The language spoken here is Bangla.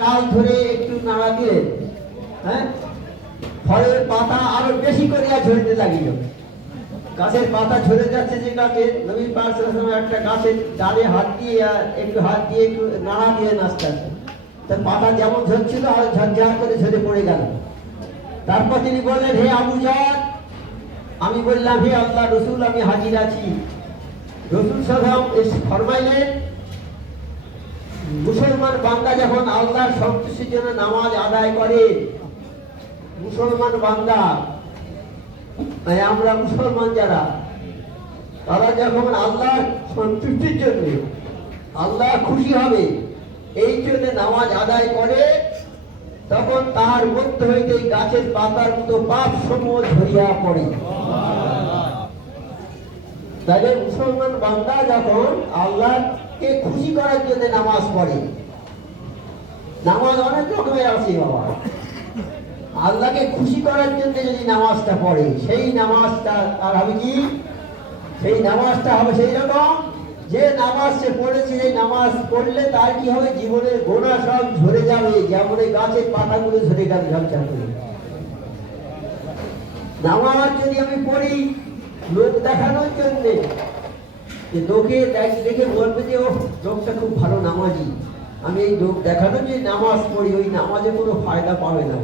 কাল ধরে একটু নাড়া দিলেন, হ্যাঁ, ফলের পাতা আরো বেশি করিয়া ঝরতে লাগিল। গাছের পাতা ঝরে যাচ্ছে, যে গাছে নবী পাক সাল্লাল্লাহু আলাইহি ওয়াসাল্লাম একটা গাছের ডালে হাত দিয়ে একটু নাড়া দিয়ে আস্তে আস্তে তার পাতা যেমন ঝরছিল আর ঝরঝর করে ঝরে পড়ে গেল। তারপর তিনি বললেন, হে আবু জার, আমি বললাম, হে আল্লাহ রসুল, আমি হাজির আছি। রসুল সাল্লাল্লাহু আলাইহি ওয়াসাল্লাম ফরমাইলেন, মুসলমান বান্দা যখন আল্লাহর সন্তুষ্টির জন্য নামাজ আদায় করে, মুসলমান বান্দা আমরা মুসলমান যারা, তারা যখন আল্লাহর সন্তুষ্টির জন্য, আল্লাহ খুশি হবে এই জন্য নামাজ আদায় করে, তখন তার মধ্যে হইতে গাছের পাতার মতো পাপ সমূহ ঝরিয়া পড়ে। তাহলে মুসলমান বান্দা যখন আল্লাহকে খুশি করার জন্য নামাজ পড়ে, নামাজ অনেক রকমের আছে বাবা, আল্লাহকে খুশি করার জন্য যদি নামাজটা পড়ে, সেই নামাজটা আর হবে কি, সেই নামাজটা হবে সেই রকম যে নামাজ সে পড়েছে, এই নামাজ পড়লে তার কি হবে, জীবনের গোনা সব ঝরে যাবে, যেমন এই গাছের পাতাগুলো ঝরে গেল ঝরঝর করে। নামাজ যদি আমি পড়ি লোক দেখানোর জন্য, লোকে দেখে বলবে যে ও লোকটা খুব ভালো নামাজি, আমি এই লোক দেখানোর যে নামাজ পড়ি, ওই নামাজে কোনো ফায়দা পাবে না।